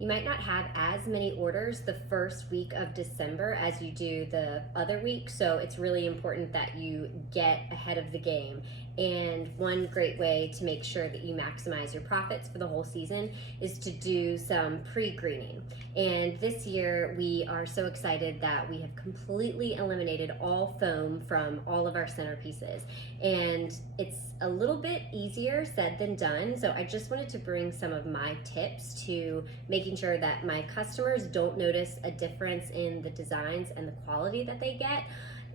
you might not have as many orders the first week of December as you do the other week, so it's really important that you get ahead of the game. And one great way to make sure that you maximize your profits for the whole season is to do some pre-greening. And this year we are so excited that we have completely eliminated all foam from all of our centerpieces. And it's a little bit easier said than done, so I just wanted to bring some of my tips to making sure that my customers don't notice a difference in the designs and the quality that they get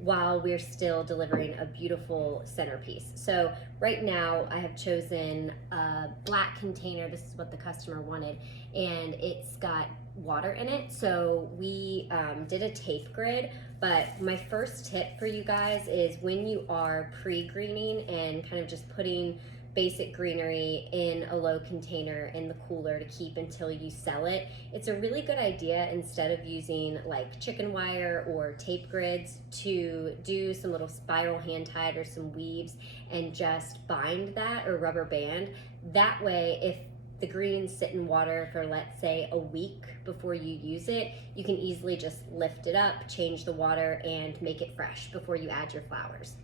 while we're still delivering a beautiful centerpiece. So right now I have chosen a black container. This is what the customer wanted, and it's got water in it. So we did a tape grid, but my first tip for you guys is when you are pre-greening and kind of just putting basic greenery in a low container in the cooler to keep until you sell it, it's a really good idea, instead of using like chicken wire or tape grids, to do some little spiral hand tied or some weaves and just bind that, or rubber band. That way, if the greens sit in water for, let's say, a week before you use it, you can easily just lift it up, change the water, and make it fresh before you add your flowers.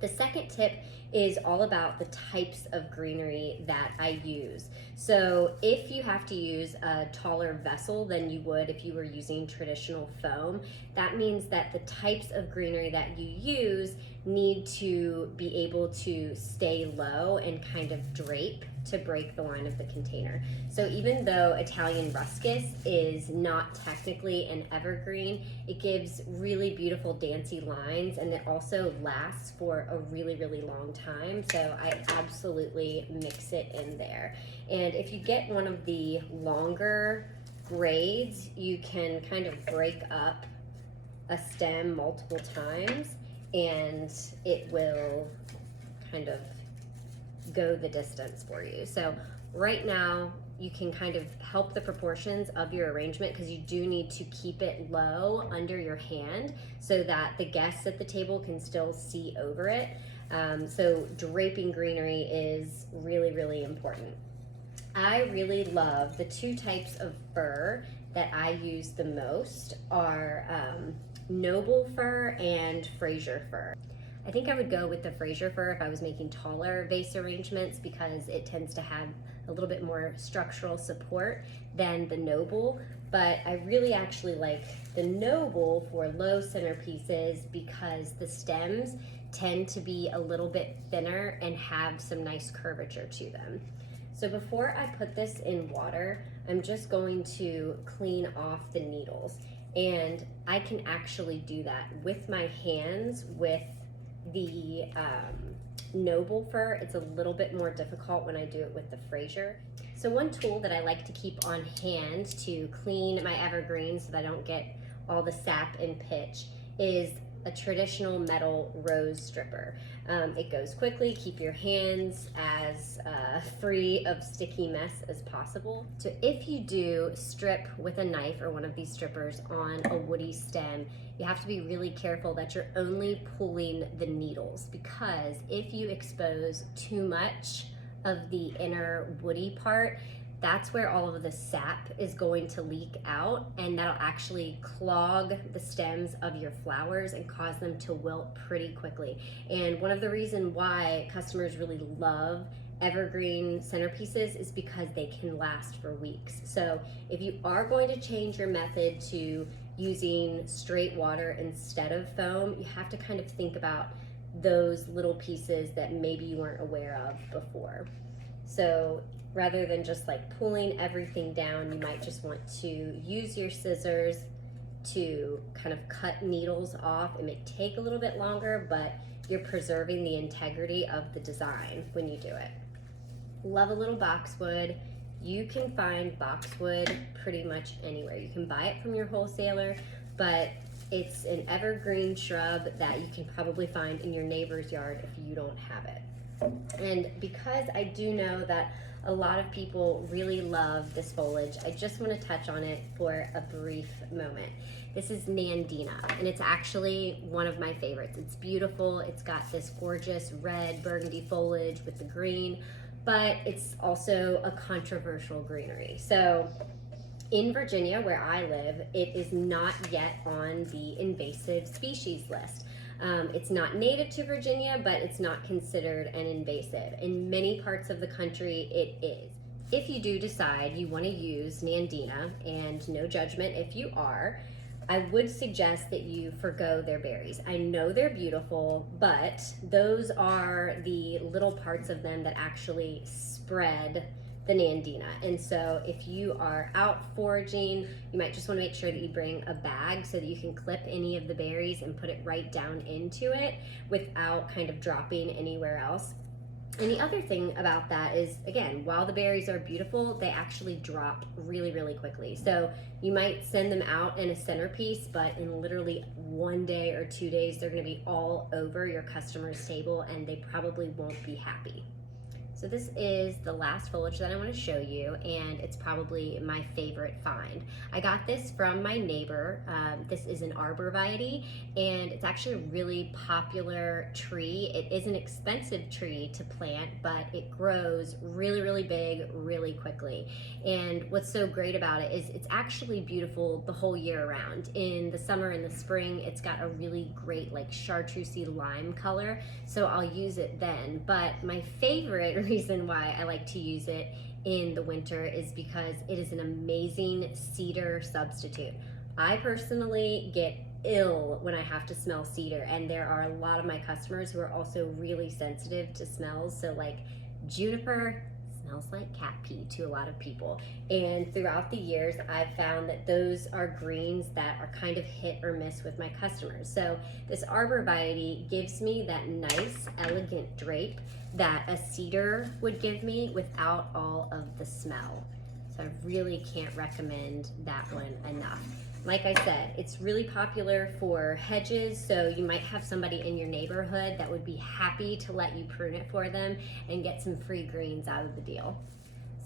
The second tip is all about the types of greenery that I use. So if you have to use a taller vessel than you would if you were using traditional foam, that means that the types of greenery that you use need to be able to stay low and kind of drape to break the line of the container. So even though Italian Ruscus is not technically an evergreen, it gives really beautiful dancey lines, and it also lasts for a really, really long time. So I absolutely mix it in there. And if you get one of the longer grades, you can kind of break up a stem multiple times and it will kind of go the distance for you. So right now you can kind of help the proportions of your arrangement, because you do need to keep it low under your hand so that the guests at the table can still see over it. So draping greenery is really, really important. I really love the two types of fir that I use the most are Nobel Fir and Frasier Fir. I think I would go with the Frasier Fir if I was making taller vase arrangements, because it tends to have a little bit more structural support than the Nobel. But I really actually like the Nobel for low centerpieces because the stems tend to be a little bit thinner and have some nice curvature to them. So before I put this in water, I'm just going to clean off the needles. And I can actually do that with my hands with the Nobel Fir. It's a little bit more difficult when I do it with the Frasier. So one tool that I like to keep on hand to clean my evergreens so that I don't get all the sap and pitch is a traditional metal rose stripper. It goes quickly. Keep your hands as free of sticky mess as possible. So if you do strip with a knife or one of these strippers on a woody stem, you have to be really careful that you're only pulling the needles, because if you expose too much of the inner woody part, that's where all of the sap is going to leak out, and that'll actually clog the stems of your flowers and cause them to wilt pretty quickly. And one of the reasons why customers really love evergreen centerpieces is because they can last for weeks. So if you are going to change your method to using straight water instead of foam, you have to kind of think about those little pieces that maybe you weren't aware of before. So rather than just like pulling everything down, you might just want to use your scissors to kind of cut needles off. It may take a little bit longer, but you're preserving the integrity of the design when you do it. Love a little boxwood. You can find boxwood pretty much anywhere. You can buy it from your wholesaler, but it's an evergreen shrub that you can probably find in your neighbor's yard if you don't have it. And because I do know that a lot of people really love this foliage, I just want to touch on it for a brief moment. This is Nandina, and it's actually one of my favorites. It's beautiful. It's got this gorgeous red burgundy foliage with the green, but it's also a controversial greenery. So In Virginia, where I live, it is not yet on the invasive species list. It's not native to Virginia, but it's not considered an invasive. In many parts of the country, it is. If you do decide you want to use Nandina, and no judgment if you are, I would suggest that you forgo their berries. I know they're beautiful, but those are the little parts of them that actually spread the Nandina. And so if you are out foraging, you might just want to make sure that you bring a bag so that you can clip any of the berries and put it right down into it without kind of dropping anywhere else. And the other thing about that is, again, while the berries are beautiful, they actually drop really, really quickly. So you might send them out in a centerpiece, but in literally 1 day or 2 days, they're gonna be all over your customer's table and they probably won't be happy. So this is the last foliage that I want to show you, and it's probably my favorite find. I got this from my neighbor. This is an Arbor Vitae, and it's actually a really popular tree. It is an expensive tree to plant, but it grows really, really big, really quickly. And what's so great about it is it's actually beautiful the whole year around. In the summer and the spring, it's got a really great like chartreusey lime color, so I'll use it then. But my favorite reason why I like to use it in the winter is because it is an amazing cedar substitute. I personally get ill when I have to smell cedar, and there are a lot of my customers who are also really sensitive to smells. So like juniper smells like cat pee to a lot of people, and throughout the years I've found that those are greens that are kind of hit or miss with my customers. So this Arbor Vitae gives me that nice elegant drape that a cedar would give me without all of the smell. So I really can't recommend that one enough. Like I said, it's really popular for hedges, so you might have somebody in your neighborhood that would be happy to let you prune it for them and get some free greens out of the deal.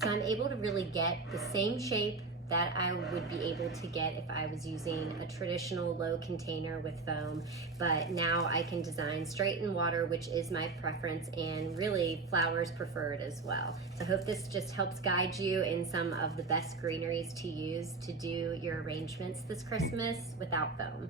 So I'm able to really get the same shape that I would be able to get if I was using a traditional low container with foam, but now I can design straight in water, which is my preference, and really flowers preferred as well. So I hope this just helps guide you in some of the best greeneries to use to do your arrangements this Christmas without foam.